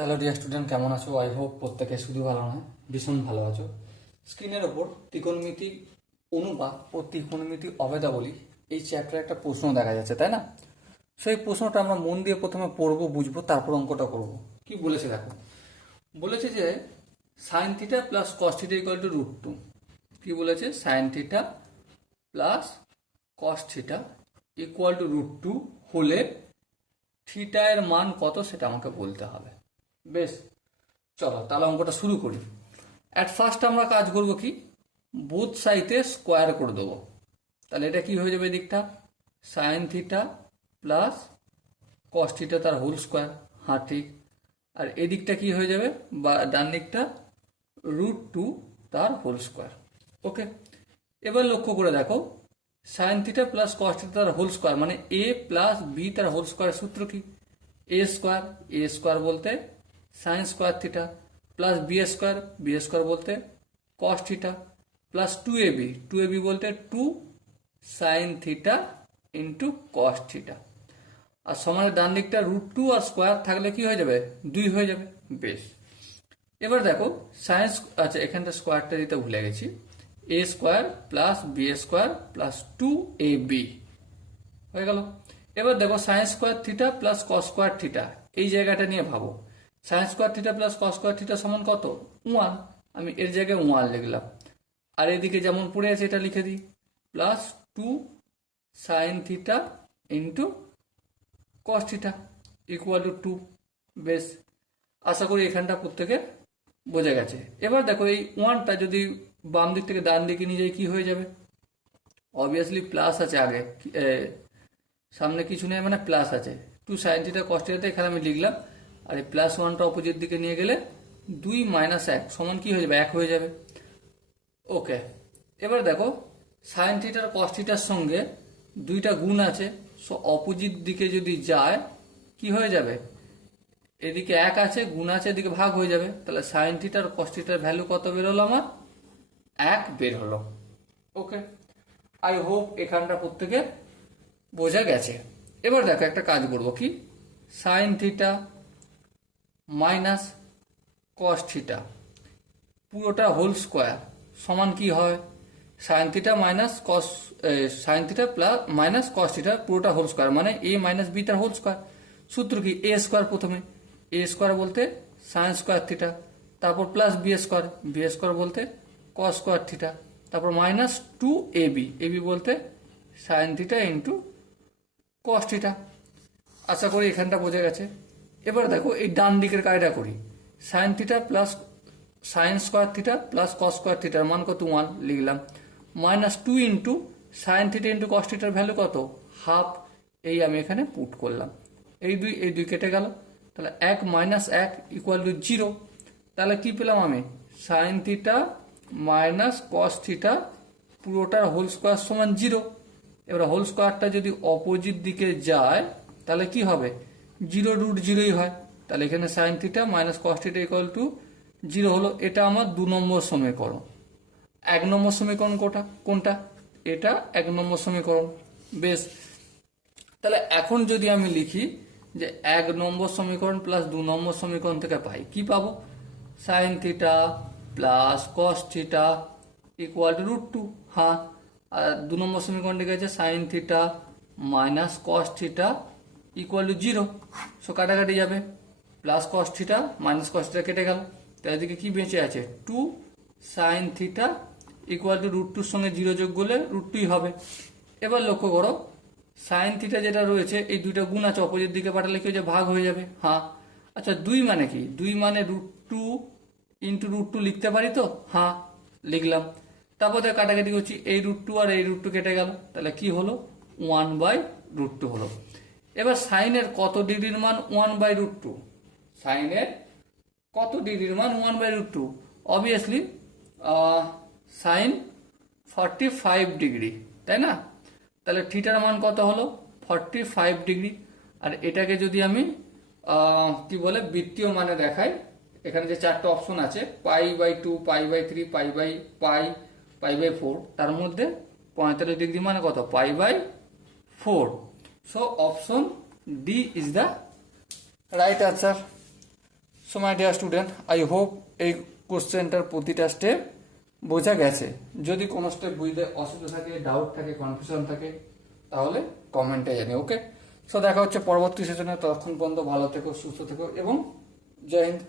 Hello dear student, কেমন আছো? I hope প্রত্যেকে শুধু ভালো নয়, ভীষণ ভালো আছো। স্ক্রিনের ওপর ত্রিকোণমিতি অনুপাত ও ত্রিকোণমিতি অভেদাবলী এই চ্যাপ্টারে একটা প্রশ্ন দেখা যাচ্ছে, তাই না? সেই প্রশ্নটা আমরা মন দিয়ে প্রথমে পড়বো, বুঝবো, তারপর অঙ্কটা করব। কি বলেছে দেখো, বলেছে যে sign theta plus cos theta equal to √2। কি বলেছে? Sign theta plus cos theta equal to √2 হলে থিটা এর মান কত সেটা আমাকে বলতে হবে। বেশ, চলো তাহলে অঙ্কটা শুরু করি। অ্যাট ফার্স্ট আমরা কাজ করব কি, বোথ সাইডে স্কোয়ার করে দেবো। তাহলে এটা কি হয়ে যাবে? দিকটা sign theta plus cos theta তার হোল স্কোয়ার। হ্যাঁ ঠিক। আর এদিকটা কি হয়ে যাবে? বা ডান দিকটা √2 তার হোল স্কোয়ার। ওকে, এবার লক্ষ্য করে দেখো, sine theta plus cos theta তার হোল স্কোয়ার মানে এ প্লাস বি তার হোল স্কোয়ার। সূত্র কি? A square. এ স্কোয়ার বলতে sine square theta plus B square. B square বলতে cos theta plus 2ab। 2ab বলতে 2 sine theta into cos theta. আর সমানের ডান দিকটা √2 আর স্কোয়ার থাকলে কি হয়ে যাবে? 2 হয়ে যাবে। বেশ, এবার দেখো সাইন্স, আচ্ছা এখানটা স্কোয়ারটা দিতে ভুলে গেছি। A square plus B square plus 2ab হয়ে গেল। এবার দেখো sine square theta plus cos square theta, এই জায়গাটা নিয়ে ভাবো। Sine square theta plus cos square theta সমান কত? 1। আমি এর জায়গায় 1 লিখলাম। আর এদিকে যেমন পড়ে আছে এটা লিখে দিই, plus 2 sine theta into cos theta equal to 2। বেশ, আশা করি এখানটা প্রত্যেকে বোঝা গেছে। এবার দেখো এই 1টা যদি বাম দিক থেকে ডান দিকে নিয়ে যাই কি হয়ে যাবে? অবভিয়াসলি প্লাস আছে আগে, সামনে কিছু নেই মানে প্লাস আছে। 2 সাইন থিটা কস থিটাতে এখানে আমি লিখলাম। আর এই প্লাস 1টা অপোজিট দিকে নিয়ে গেলে 2 - 1 সমান কি হয়ে যাবে? 1 হয়ে যাবে। ওকে, এবার দেখো সাইন থিটার কস থিটার সঙ্গে 2টা গুণ আছে, সো অপোজিট দিকে যদি যায় কি হয়ে যাবে? এদিকে 1 আছে, গুণ আছে, এদিকে ভাগ হয়ে যাবে। তাহলে সাইন থিটার কস থিটার ভ্যালু কত বের হলো? আমার 1 বের হলো। ওকে, আই হোপ এখানটা প্রত্যেকে বোঝা গেছে। এবার দেখো একটা কাজ করব কি, sine theta minus cos theta পুরোটা হোল স্কোয়ার সমান কি হয়? Sine theta minus cos, sine theta plus minus cos theta পুরোটা হোল স্কোয়ার মানে এ মাইনাস বি তার হোল স্কোয়ার। সূত্র কি? A square. প্রথমে এ স্কোয়ার বলতে সাইন স্কোয়ার থিটা, তারপর plus B square. B square বলতে কস স্কোয়ার থিটা, তারপর মাইনাস 2ab। এবি বলতে sine theta into cos theta. আশা করি এখানটা বোঝা গেছে। এবার দেখো এই ডান দিকের কাজটা করি। Sign theta plus sign square theta plus cos square থিটার মান কত? 1 লিখলাম। Minus 2 into sign theta into কস থিটার ভ্যালু কত? হাফ। এই আমি এখানে পুট করলাম। এই দুই কেটে গেল। তাহলে 1 - 1 ইকুয়াল টু 0। তাহলে কি পেলাম আমি? Sine theta minus cos theta পুরোটার হোল স্কোয়ার সমান 0। এবার হোল স্কোয়ারটা যদি অপোজিট দিকে যায় তাহলে কি হবে? 0√0ই হয়। তাহলে এখানে sign theta minus cos theta equal to 0 হলো। এটা আমার 2 নম্বর সমীকরণ। 1 নম্বর সমীকরণ কোনটা? এটা 1 নম্বর সমীকরণ। বেশ, তাহলে এখন যদি আমি লিখি যে 1 নম্বর সমীকরণ প্লাস 2 নম্বর সমীকরণ থেকে পাই কি পাবো? Sign theta plus cos theta equal to √2। হ্যাঁ, আর 2 নম্বর সমীকরণ ঠিক আছে sign theta minus cos theta equal to 0। So কাটাকাটি যাবে, plus cos theta minus cos theta কেটে গেল। তার এদিকে কি বেঁচে আছে? 2 সাইন থিটা ইকুয়াল টু √2 সঙ্গে 0 যোগ করলে √2ই হবে। এবার লক্ষ্য করো সাইন থিটা যেটা রয়েছে এই দুইটা গুণ আছে, অপোজিট দিকে পাঠালে কি হয়ে যাবে? ভাগ হয়ে যাবে। হ্যাঁ, আচ্ছা 2 মানে কি? 2 মানে √2 ইন্টু √2 লিখতে পারি তো? হ্যাঁ, লিখলাম। তারপর কাটাকাটি করছি, এই √2 আর এই √2 কেটে গেল। তাহলে কি হলো? 1/√2 হলো। এবার সাইনের কত ডিগ্রির মান 1/√2? সাইনের কত ডিগ্রির মান 1/√2? অবভিয়াসলি সাইন 45 ডিগ্রি, তাই না? তাহলে থিটার মান কত হলো? 45 ডিগ্রি। আর এটাকে যদি আমি কি বলে বৃত্তীয় মানে দেখাই, এখানে যে 4টা অপশন আছে π/2, π/3, π/4, তার মধ্যে 45 ডিগ্রি মানে কত? π/4। So option D is the right answer. So my dear student, I hope এই কোশ্চেনটার প্রতিটা স্টেপ বোঝা গেছে। যদি কোনো স্টেপ বুঝতে অসুবিধা থাকে, ডাউট থাকে, কনফিউশন থাকে, তাহলে কমেন্টে জানি। ওকে, সো দেখা হচ্ছে পরবর্তী সেশনে। ততক্ষণ পর্যন্ত ভালো থেকো, সুস্থ থেকো এবং জয় হিন্দ।